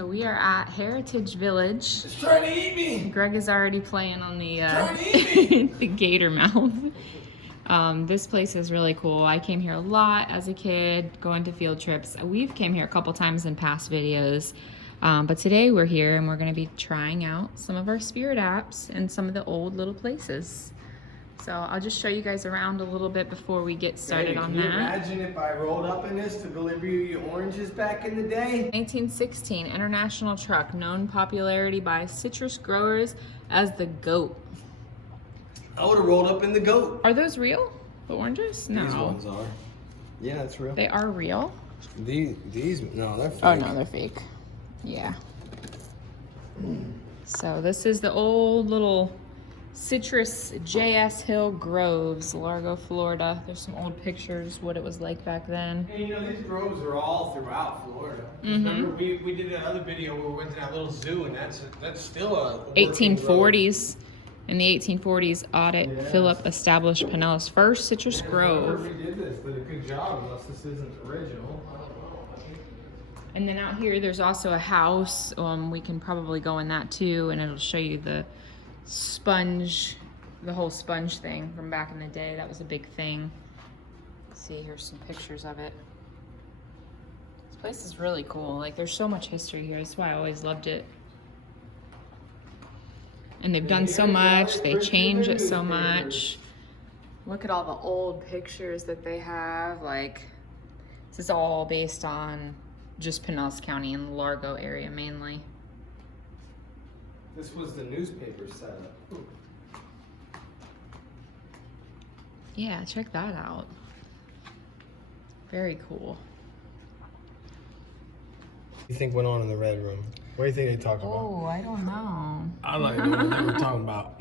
So we are at Herritage Village. It's trying to eat me. Greg is already playing on the, Trying to eat me. the gator mouth. This place is really cool. I came here a lot as a kid, going to field trips. We've came here a couple times in past videos, but today we're here and we're going to be trying out some of our spirit apps and some of the old little places. So I'll just show you guys around a little bit before we get started on that. Can you imagine if I rolled up in this to deliver you oranges back in the day? 1916 international truck, known popularity by citrus growers as the goat. I would have rolled up in the goat. Are those real? The oranges? No. These ones are. Yeah, that's real. They are real? These, no, they're fake. Oh no, they're fake. Yeah. So this is the old little Citrus J.S. Hill Groves, Largo, Florida. There's some old pictures, what it was like back then. And you know, these groves are all throughout Florida. Remember, we did another video where we went to that little zoo, and that's still a 1840s. In the 1840s, Audit Philip established Pinellas' first citrus grove. We did this, but a good job, unless this isn't original. I don't know. And then out here, there's also a house. We can probably go in that too, and it'll show you the sponge, the whole sponge thing from back in the day. That was a big thing. Let's see, here's some pictures of it. This place is really cool. Like, there's so much history here. That's why I always loved it. And they've done so much. They change it so much. Look at all the old pictures that they have. Like, this is all based on just Pinellas County and Largo area mainly. This was the newspaper setup. Yeah, check that out. Very cool. What do you think went on in the Red Room? What do you think they talked about? Oh, I don't know. I like to know what they were talking about.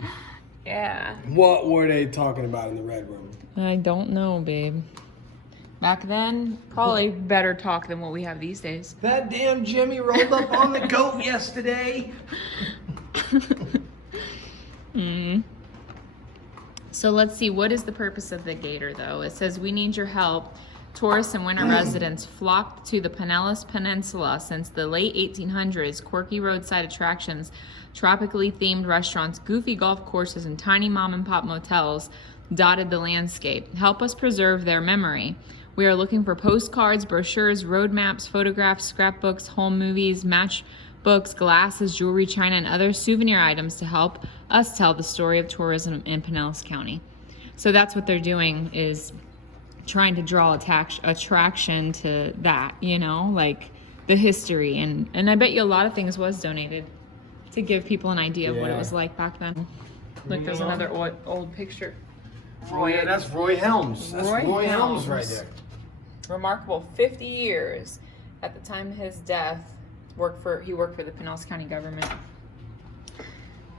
Yeah. What were they talking about in the Red Room? I don't know, babe. Back then, probably better talk than what we have these days. That damn Jimmy rolled up on the goat yesterday. So let's see, what is the purpose of the gator though? It says, we need your help. Tourists and winter residents flocked to the Pinellas Peninsula since the late 1800s. Quirky roadside attractions, tropically themed restaurants, goofy golf courses, and tiny mom and pop motels dotted the landscape. Help us preserve their memory. We are looking for postcards, brochures, road maps, photographs, scrapbooks, home movies, matchbooks, glasses, jewelry, china, and other souvenir items to help us tell the story of tourism in Pinellas County. So that's what they're doing, is trying to draw attraction to that, you know, like the history. And I bet you a lot of things was donated to give people an idea of what it was like back then. Look, there's another old picture. Oh yeah, that's Roy Helms. That's Roy Helms right there. Remarkable 50 years at the time of his death. He worked for the Pinellas County government.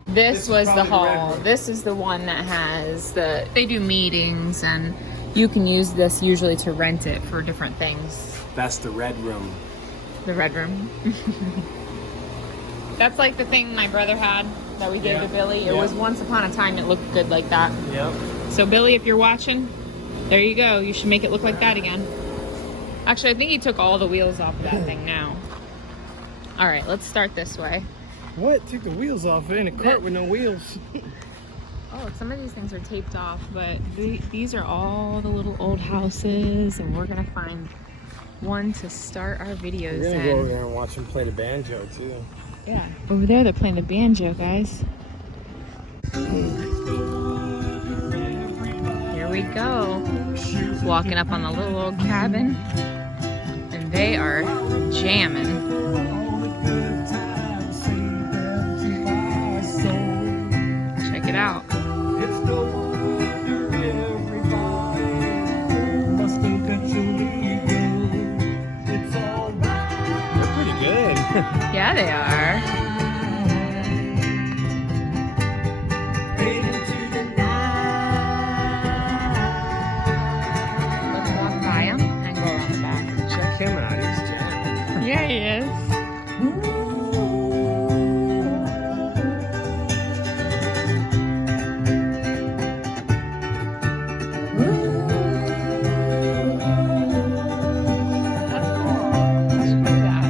This was the hall. This is the one that has they do meetings, and you can use this usually to rent it for different things. That's the Red Room. The Red Room. That's like the thing my brother had that we gave to Billy. It was once upon a time it looked good like that. Yep. So Billy, if you're watching, there you go. You should make it look like that again. Actually, I think he took all the wheels off of that thing now. All right, let's start this way. What? Took the wheels off? It ain't a cart with no wheels. Oh, some of these things are taped off, but these are all the little old houses, and we're gonna find one to start our videos in. We're gonna go over there and watch them play the banjo too. Yeah, over there they're playing the banjo, guys. Here we go. Walking up on the little old cabin, and they are jamming. Check it out. They're pretty good. Yeah, they are. Let's walk by him and go around the back. Check him out. He's jamming. Yeah, he is. That's cool. Let's do that.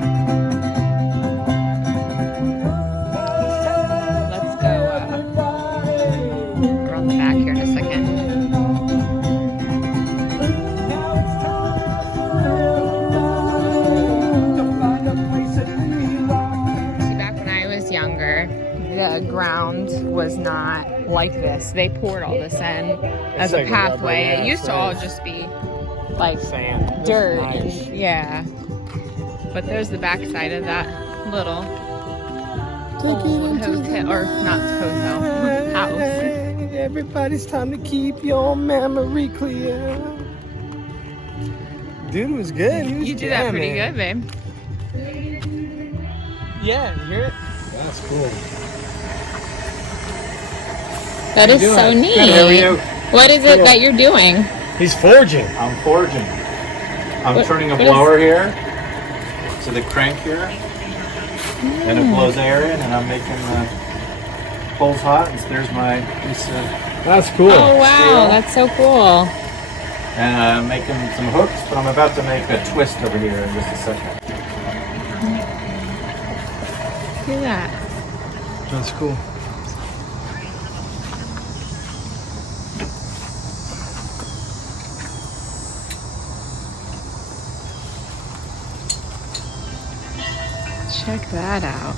ground was not like this. They poured all this in as a like a pathway. rubber, yeah, It used to it's all nice. just be like Sand. dirt. Nice. And, yeah. But there's the backside of that little old hotel, or not hotel, house. Everybody's time to keep your memory clear. Dude was good. He was You do that pretty jamming. good, babe. Yeah, you hear it? That's cool. That is so neat. Good, how are you? What is it that you're doing? He's forging. I'm forging. I'm What- turning a what blower here to the crank here. Then it blows air in, and I'm making the holes hot. And so there's my piece of, That's cool. Oh wow, Steel. that's so cool. and I'm making some hooks, but I'm about to make a twist over here in just a second. Look at that. That's cool. Check that out.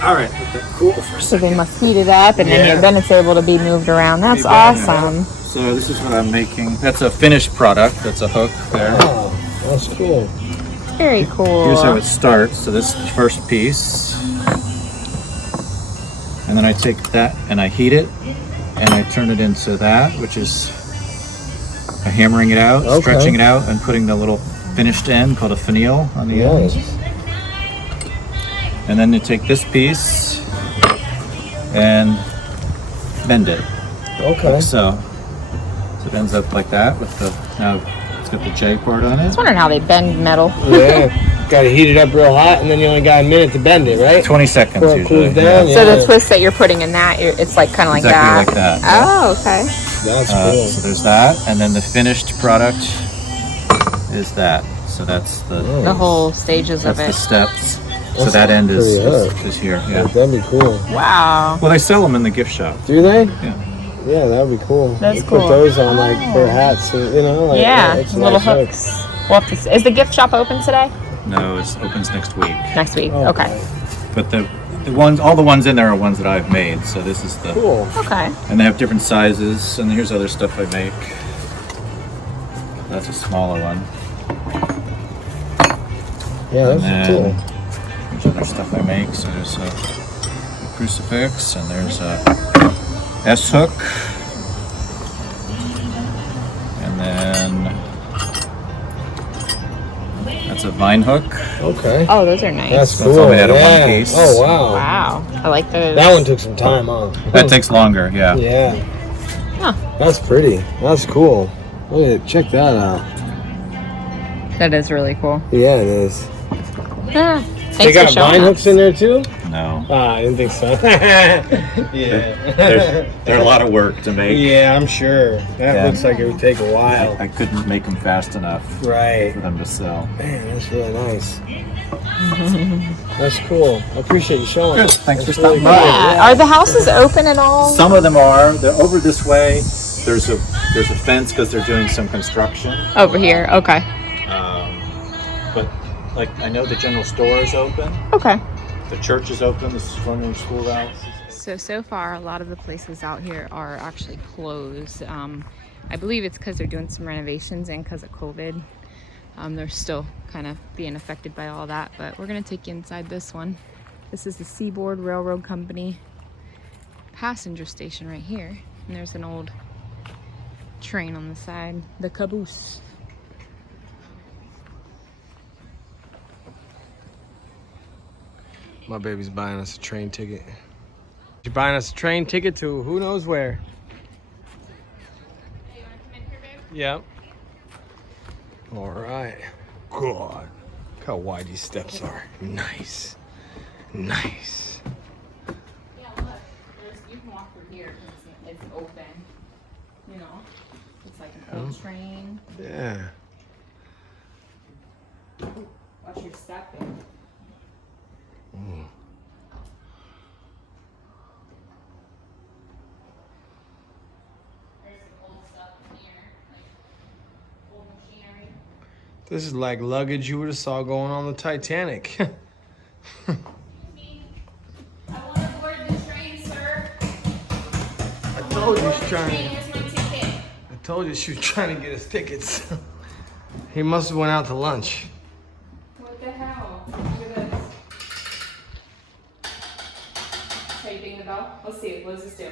All right, let that cool for a So second. they must heat it up, and Yeah. then it's able to be moved around. That's Be back in a awesome. So this is what I'm making. That's a finished product. That's a hook there. Oh, that's cool. Very cool. Here's how it starts. So this first piece, and then I take that and I heat it, and I turn it into that, which is hammering it out, Okay. stretching it out, and putting the little finished end called a finial on the end. Nice. And then you take this piece and bend it Okay. like so. So it ends up like that with the, now it's got the J part on I it. was wondering how they bend metal. Yeah. Got to heat it up real hot, and then you only got a minute to bend it, right? 20 seconds Before it usually. cools down, yeah. So yeah. the twist that you're putting in that, it's like kind of like Exactly that. like that. Oh, okay. That's cool. So there's that, and then the finished product is that. So that's the The whole stages of that's it. the steps. So That's that end is, pretty is, hook. is here. Yeah. That'd be cool. Wow. Well, they sell them in the gift shop. Do they? Yeah. Yeah, that'd be cool. That's You cool. Put those on like for hats, you know? Like, Yeah, it's little nice hooks. Well, is the gift shop open today? No, it opens next week. Next week. Oh, Okay. But the ones, all the ones in there are ones that I've made. So this is the, Cool. Okay. and they have different sizes. And here's other stuff I make. That's a smaller one. Yeah, And that's then cool. there's other stuff I make. So there's a crucifix, and there's a S hook, and then that's a vine hook. Okay. Oh, those are nice. That's That's cool. all made out of one yeah. piece. Oh, wow. Wow. I like those. That one took some time, huh? That takes longer, yeah. Yeah. Huh. That's pretty. That's cool. Look at it. Check that out. That is really cool. Yeah, it is. Ah, They thanks got for showing vine us. hooks in there too? No, I didn't think so. Yeah. they're a lot of work to make. Yeah, I'm sure. That Yeah. looks like it would take a while. I couldn't make them fast enough Right. for them to sell. Man, that's really nice. That's cool. I appreciate you showing Good. us. Thanks That's for stopping by. Yeah. Are the houses open at all? Some of them are. They're over this way. There's a fence because they're doing some construction. Over here. Okay. But like I know the general store is open. Okay. The church is open. The swimming schoolhouse. So far, a lot of the places out here are actually closed. I believe it's because they're doing some renovations and because of COVID. They're still kind of being affected by all that, but we're gonna take you inside this one. This is the Seaboard Railroad Company passenger station right here. And there's an old train on the side, the caboose. My baby's buying us a train ticket. She's buying us a train ticket to who knows where. Hey, you wanna come in here, babe? Yep. All right. God. Look how wide these steps are. Nice. Nice. Yeah, look. You can walk through here because it's open. You know, it's like an old train. Yeah. Watch your step there. Mm. There's some old stuff in here, like old machinery. This is like luggage you would have saw going on the Titanic. Excuse me. I want to board the train, sir. I told you she's Train, trying. here's my ticket. I told you she was trying to get us tickets. He must have went out to lunch. What the hell? Look at this. Are you ding the bell? Let's see. What does this do?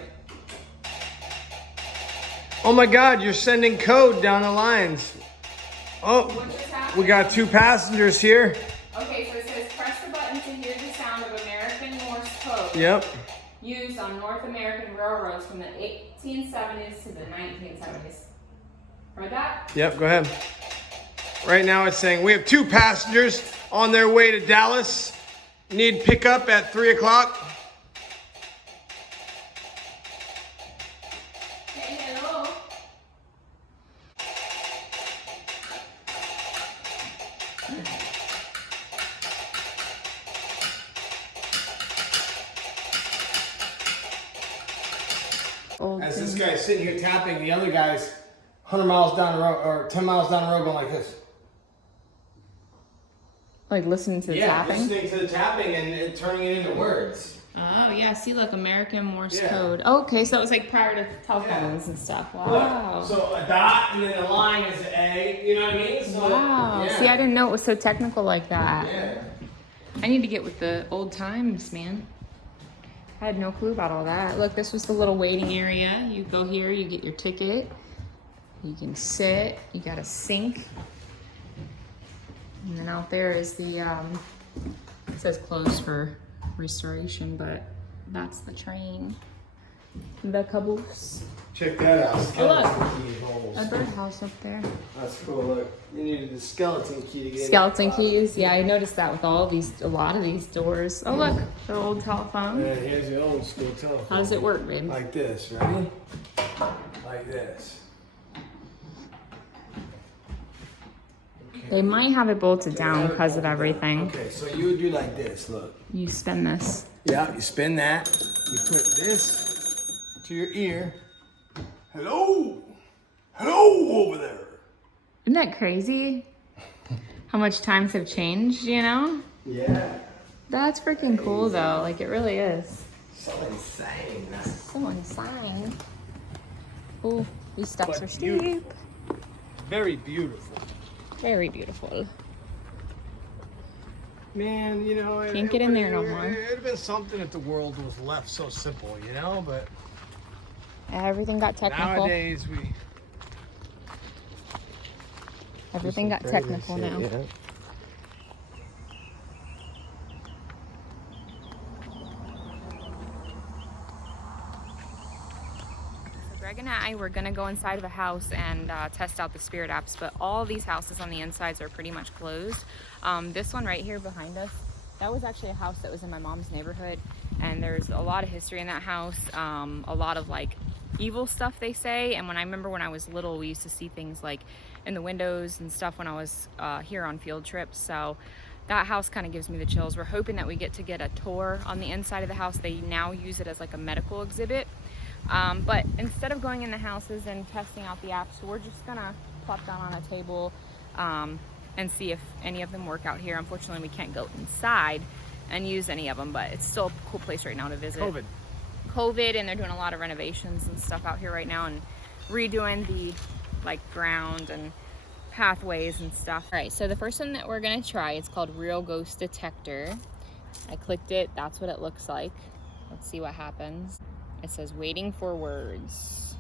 Oh my God, you're sending code down the lines. Oh, What just happened? we got 2 passengers here. Okay, so it says press the button to hear the sound of American Morse code. Yep. Used on North American railroads from the 1870s to the 1970s. Heard that? Yep, go ahead. Right now it's saying we have 2 passengers on their way to Dallas. Need pickup at 3 o'clock. Hey, hello. As this guy's sitting here tapping, the other guy's 100 miles down the road, or 10 miles down the road, going like this. Like listening to the tapping? listening to the tapping and turning it into words. Oh, yeah. See, look, American Morse Yeah. code. Oh, okay, so it was like prior to telephones and stuff. Wow. Look, so a dot and then a line is an A. You know what I mean? So, Wow. Yeah. See, I didn't know it was so technical like that. Yeah. I need to get with the old times, man. I had no clue about all that. Look, this was the little waiting area. You go here, you get your ticket. You can sit. You got a sink. And then out there is the, it says closed for restoration, but that's the train. The caboose. Check that out. Skeleton keyholes. A birdhouse up there. That's cool. Look, you needed the skeleton key to get in. Skeleton keys. Yeah, I noticed that with a lot of these doors. Oh, look, the old telephone. And here's the old school telephone. How does it work, babe? Like this, ready? Like this. They might have it bolted down because of everything. Okay, so you would do like this, look. You spin this. Yeah, you spin that. You put this to your ear. Hello? Hello over there. Isn't that crazy? How much times have changed, you know? Yeah. That's freaking cool, though. Like, it really is. So insane. So insane. Oh, these steps But are steep. Very beautiful. Very beautiful. Man, you know, Can't get in there no more. It'd have been something if the world was left so simple, you know, but Everything got technical. nowadays Everything got technical now. Yeah. Greg and I were gonna go inside of a house and test out the spirit apps, but all these houses on the insides are pretty much closed. This one right here behind us, that was actually a house that was in my mom's neighborhood, and there's a lot of history in that house, a lot of like evil stuff they say. And when I remember when I was little, we used to see things like in the windows and stuff when I was here on field trips. So that house kind of gives me the chills. We're hoping that we get to get a tour on the inside of the house. They now use it as like a medical exhibit. But instead of going in the houses and testing out the apps, we're just gonna plop down on a table and see if any of them work out here. Unfortunately, we can't go inside and use any of them, but it's still a cool place right now to visit. COVID, and they're doing a lot of renovations and stuff out here right now and redoing the like ground and pathways and stuff. All right, so the first one that we're gonna try, it's called Real Ghost Detector. I clicked it, that's what it looks like. Let's see what happens. It says waiting for words.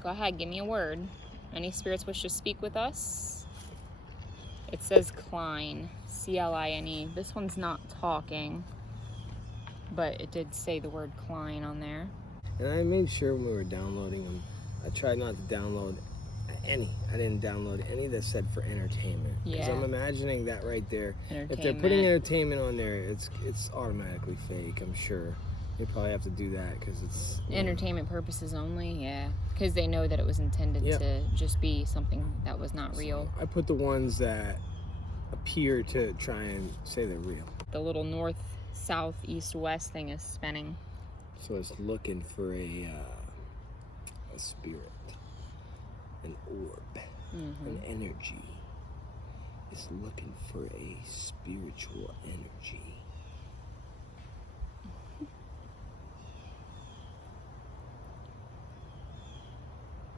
Go ahead, give me a word. Any spirits wish to speak with us? It says Klein, C-L-I-N-E. This one's not talking, but it did say the word Klein on there. And I made sure when we were downloading them, I tried not to download I didn't download any that said for entertainment. Because Yeah. I'm imagining that right there. If they're Entertainment. putting entertainment on there, it's automatically fake, I'm sure. They probably have to do that because it's... Entertainment purposes only, yeah. Because they know that it was intended to just be something that was not real. I put the ones that appear to try and say they're real. The little north, south, east, west thing is spinning. So it's looking for a spirit, an orb, an energy. It's looking for a spiritual energy.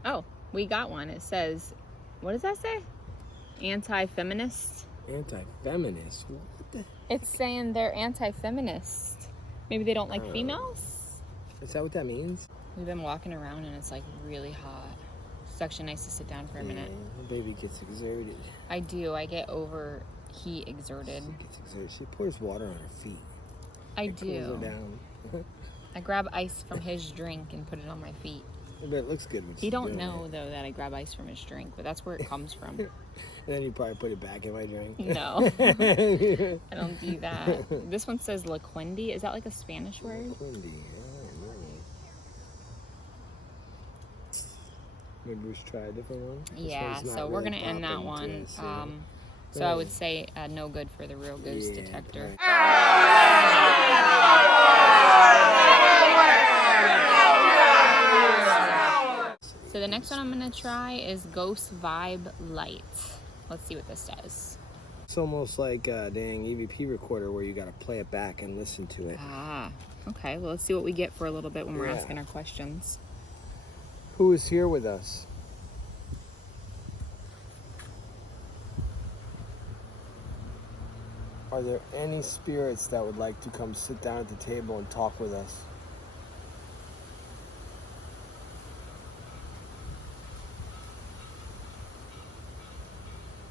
Oh, we got one. It says, what does that say? Anti-feminist? Anti-feminist? What the? It's saying they're anti-feminist. Maybe they don't like females? Is that what that means? We've been walking around and it's like really hot. It's actually nice to sit down for a minute. The baby gets exerted. I do. I get over heat exerted. She gets exerted. She pours water on her feet. I It cools her do. down. I grab ice from his drink and put it on my feet. But it looks good when He she's don't doing know it. though that I grab ice from his drink, but that's where it comes from. And then you probably put it back in my drink. No, I don't do that. This one says Laquindi. Is that like a Spanish word? Quindy, maybe we should try a different one? This Yeah, one's not so we're really gonna end that popping to one. us, yeah. So I would say no good for the real ghost Yeah, detector. So the next one I'm gonna try is Ghost Vibe Light. Let's see what this does. It's almost like a dang EVP recorder where you gotta play it back and listen to it. Ah, okay. Well, let's see what we get for a little bit when we're Yeah. asking our questions. Who is here with us? Are there any spirits that would like to come sit down at the table and talk with us?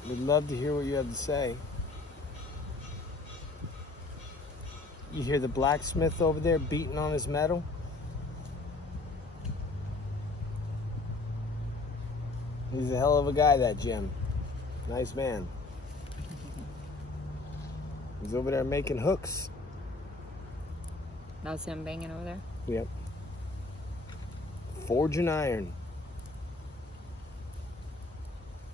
We'd love to hear what you have to say. You hear the blacksmith over there beating on his metal? He's a hell of a guy, that Jim. Nice man. He's over there making hooks. That's him banging over there. Yep. Forging iron.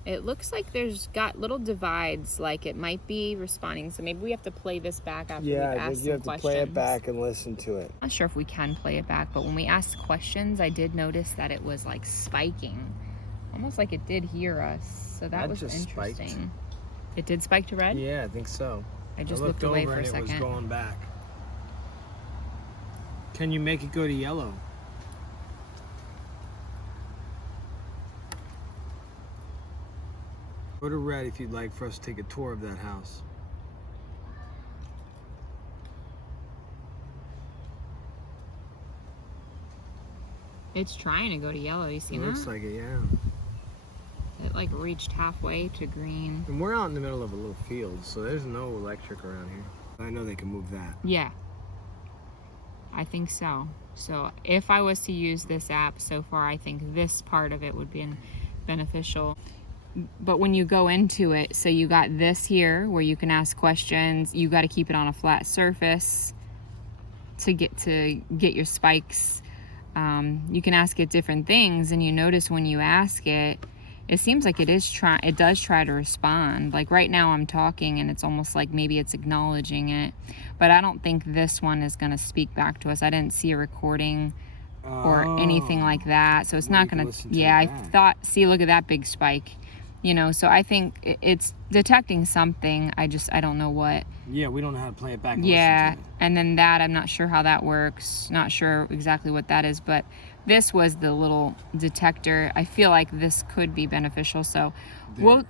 It looks like there's got little divides, like it might be responding. So maybe we have to play this back after we've Yeah, I asked think you have some to play it questions. back and listen to it. I'm not sure if we can play it back, but when we asked questions, I did notice that it was like spiking, almost like it did hear us. So that was just spiked. interesting. It did spike to red? Yeah, I think so. I just looked away for a second. It was going back. Can you make it go to yellow? Go to red if you'd like for us to take a tour of that house. It's trying to go to yellow. You see It that? looks like it, yeah. It like reached halfway to green. And we're out in the middle of a little field, so there's no electric around here. I know they can move that. Yeah, I think so. So if I was to use this app so far, I think this part of it would be beneficial. But when you go into it, so you got this here where you can ask questions. You got to keep it on a flat surface to get your spikes. You can ask it different things, and you notice when you ask it, it seems like it does try to respond. Like right now I'm talking and it's almost like maybe it's acknowledging it, but I don't think this one is going to speak back to us. I didn't see a recording or anything like that, so it's not going to. Yeah, I thought, see, look at that big spike, you know, so I think it's detecting something. I don't know what. Yeah, we don't know how to play it back. Yeah, and then that, I'm not sure how that works. Not sure exactly what that is, but this was the little detector. I feel like this could be beneficial, so we'll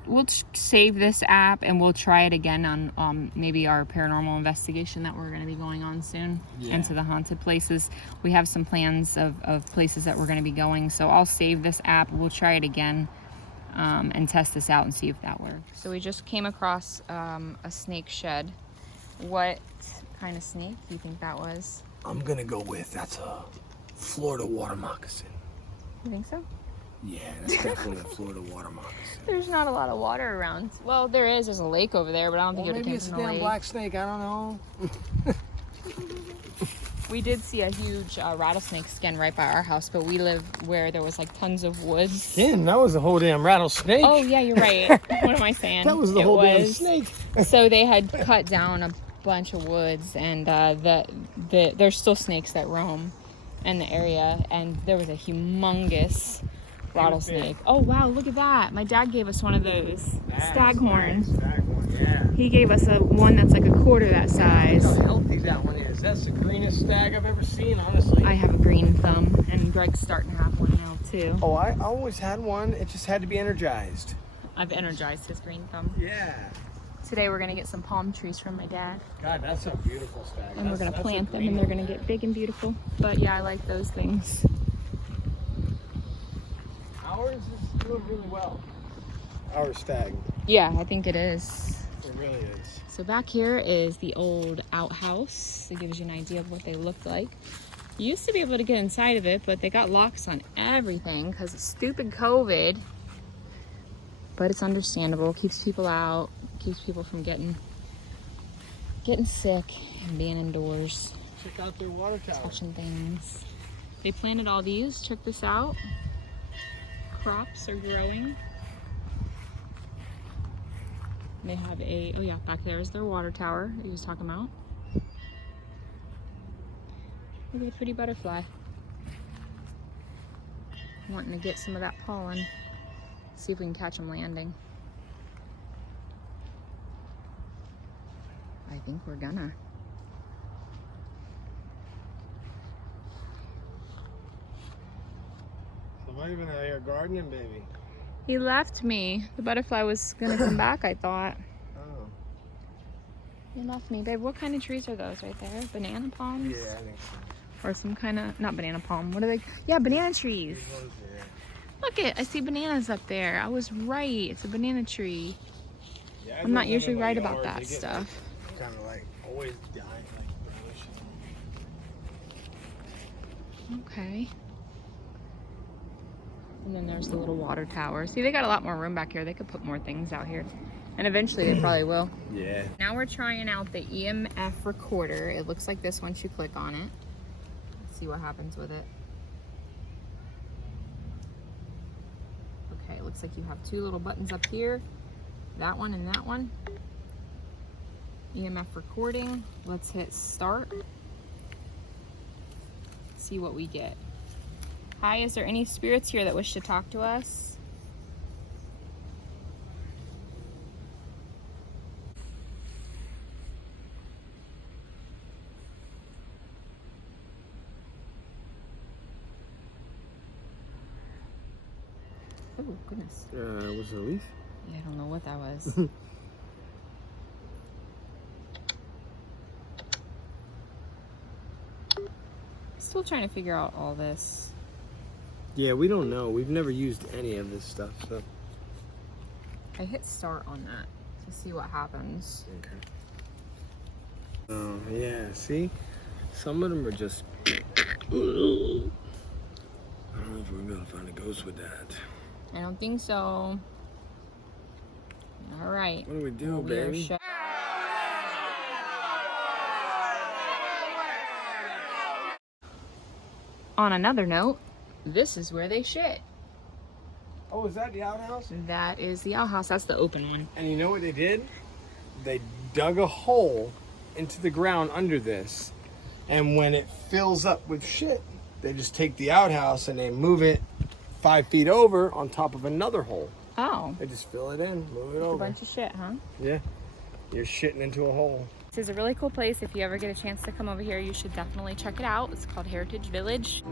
save this app and we'll try it again on maybe our paranormal investigation that we're going to be going on soon into the haunted places. We have some plans of places that we're going to be going, so I'll save this app. We'll try it again and test this out and see if that works. So we just came across a snake shed. What kind of snake do you think that was? I'm gonna go with that's a Florida water moccasin. You think so? Yeah, that's definitely a Florida water moccasin. There's not a lot of water around. Well, there is. There's a lake over there, but I don't think Well, you'd maybe have it's a taken the damn lake. black snake. I don't know. We did see a huge rattlesnake skin right by our house, but we live where there was like tons of woods. Ken, that was the whole damn rattlesnake. Oh yeah, you're right. What am I saying? That was the whole damn snake. So they had cut down a bunch of woods, and there's still snakes that roam in the area, and there was a humongous rattlesnake. Oh wow, look at that. My dad gave us one of those staghorn. Staghorn, yeah. He gave us one that's like a quarter that size. Look how healthy that one is. That's the greenest stag I've ever seen, honestly. I have a green thumb, and Greg's starting to have one now too. Oh, I always had one. It just had to be energized. I've energized his green thumb. Yeah. Today we're gonna get some palm trees from my dad, God, that's a beautiful stag. and we're gonna plant them, and they're gonna get big and beautiful. But yeah, I like those things. Ours is doing really well. Our stag. Yeah, I think it is. It really is. So back here is the old outhouse. It gives you an idea of what they looked like. You used to be able to get inside of it, but they got locks on everything because of stupid COVID. But it's understandable. Keeps people out. Keeps people from getting sick and being indoors, Check out their water tower. touching things. They planted all these. Check this out. Crops are growing. They have oh yeah, back there is their water tower that he was talking about. Look at a pretty butterfly. Wanting to get some of that pollen. See if we can catch them landing. I think we're gonna. Somebody been out here gardening, baby. He left me. The butterfly was gonna come back, I thought. Oh. He left me. Babe, what kind of trees are those right there? Banana palms? Yeah, I think so. Or some kind of, not banana palm. What are they? Yeah, banana trees. These ones, yeah. Look it, I see bananas up there. I was right. It's a banana tree. Yeah, I'm not usually right about that stuff. Kind of like always dying, like brownish. Okay. And then there's the little water tower. See, they got a lot more room back here. They could put more things out here. And eventually they probably will. Yeah. Now we're trying out the Emf Recorder. It looks like this once you click on it. Let's see what happens with it. Okay, it looks like you have two little buttons up here. That one and that one. EMF recording. Let's hit start. See what we get. Hi, is there any spirits here that wish to talk to us? Oh, goodness. Was it a leaf? Yeah, I don't know what that was. Still trying to figure out all this. Yeah, we don't know. We've never used any of this stuff, so. I hit start on that to see what happens. Okay. Oh, yeah, see? Some of them are just. I don't know if we're gonna find a ghost with that. I don't think so. All right. What do we do, We are baby? shut. On another note, this is where they shit. Oh, is that the outhouse? That is the outhouse. That's the open one. And you know what they did? They dug a hole into the ground under this. And when it fills up with shit, they just take the outhouse and they move it 5 feet over on top of another hole. Oh, They just fill it in, move it a over. bunch of shit, huh? Yeah. You're shitting into a hole. This is a really cool place. If you ever get a chance to come over here, you should definitely check it out. It's called Herritage Village.